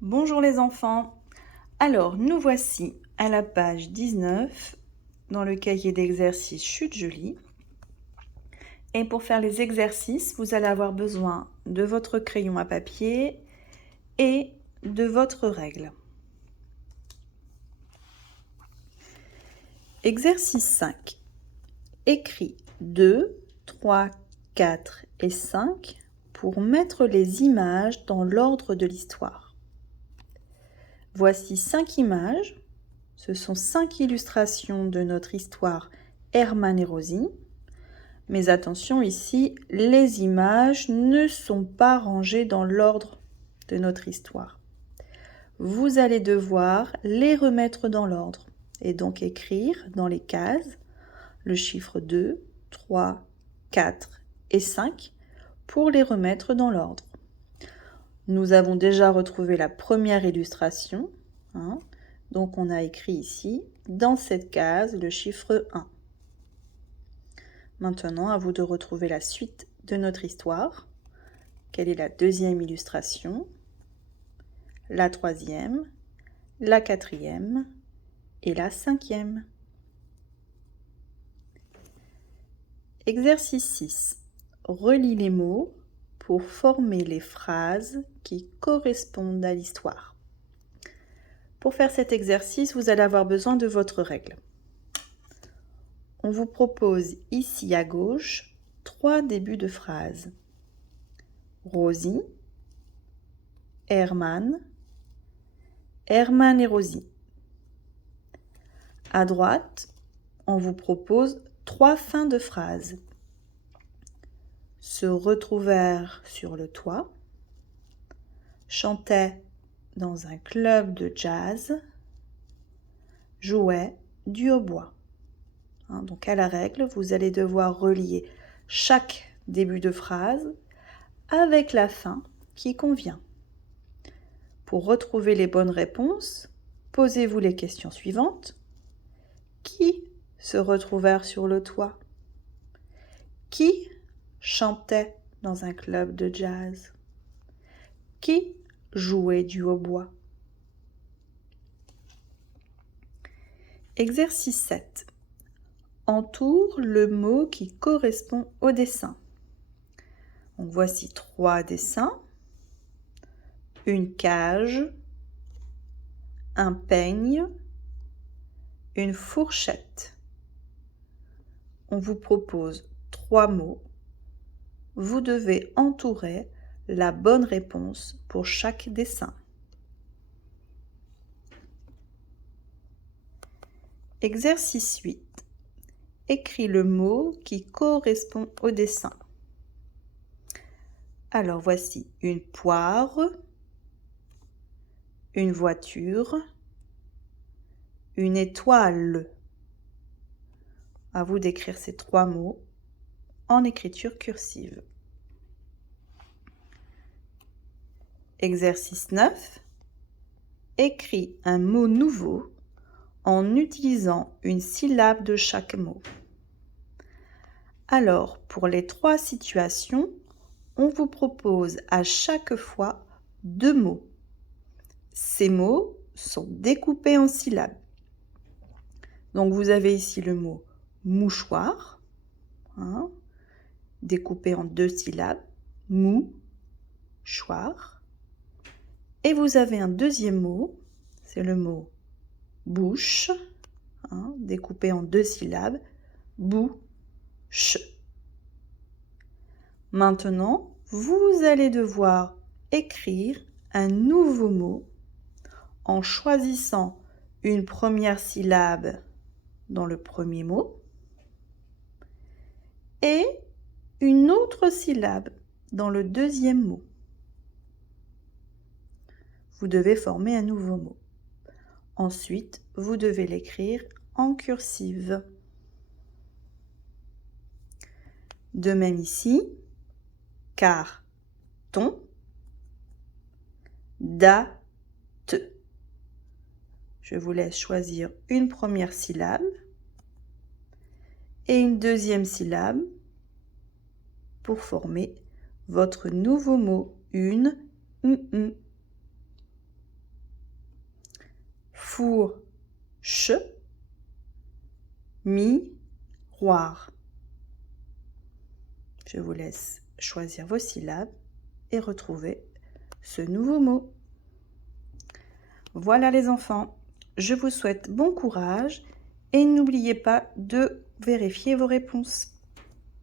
Bonjour les enfants. Alors, nous voici à la page 19 dans le cahier d'exercice Chute Jolie. Et pour faire les exercices, vous allez avoir besoin de votre crayon à papier et de votre règle. Exercice 5. Écris 2, 3, 4 et 5 pour mettre les images dans l'ordre de l'histoire. Voici 5 images. Ce sont 5 illustrations de notre histoire Herman et Rosie. Mais attention ici, les images ne sont pas rangées dans l'ordre de notre histoire. Vous allez devoir les remettre dans l'ordre et donc écrire dans les cases le chiffre 2, 3, 4 et 5 pour les remettre dans l'ordre. Nous avons déjà retrouvé la première illustration. Donc on a écrit ici, dans cette case, le chiffre 1. Maintenant, à vous de retrouver la suite de notre histoire. Quelle est la deuxième illustration, la troisième, la quatrième et la cinquième. Exercice 6. Relis les mots pour former les phrases qui correspondent à l'histoire. Pour faire cet exercice, vous allez avoir besoin de votre règle. On vous propose ici à gauche 3 débuts de phrases. Rosie, Herman, Herman et Rosie. À droite, on vous propose 3 fins de phrases. Se retrouvèrent sur le toit, chantaient dans un club de jazz, jouaient du hautbois. Donc à la règle, vous allez devoir relier chaque début de phrase avec la fin qui convient. Pour retrouver les bonnes réponses, posez-vous les questions suivantes. Qui se retrouvèrent sur le toit? Qui chantait dans un club de jazz? Qui jouait du hautbois? Exercice 7. Entoure le mot qui correspond au dessin. Donc voici 3 dessins. Une cage, un peigne, une fourchette. On vous propose 3 mots. Vous devez entourer la bonne réponse pour chaque dessin. Exercice 8. Écris le mot qui correspond au dessin. Alors voici une poire, une voiture, une étoile. À vous d'écrire ces 3 mots en écriture cursive. Exercice 9. Écris un mot nouveau en utilisant une syllabe de chaque mot. Alors, pour les 3 situations, on vous propose à chaque fois 2 mots. Ces mots sont découpés en syllabes. Donc vous avez ici le mot mouchoir, découpé en 2 syllabes, mou-choir. Et vous avez un deuxième mot, c'est le mot bouche, découpé en 2 syllabes, bouche. Maintenant, vous allez devoir écrire un nouveau mot en choisissant une première syllabe dans le premier mot et une autre syllabe dans le deuxième mot. Vous devez former un nouveau mot. Ensuite, vous devez l'écrire en cursive. De même ici, carton, date. Je vous laisse choisir une première syllabe et une deuxième syllabe pour former votre nouveau mot, une fourche, miroir. Je vous laisse choisir vos syllabes et retrouver ce nouveau mot. Voilà les enfants, je vous souhaite bon courage et n'oubliez pas de vérifier vos réponses.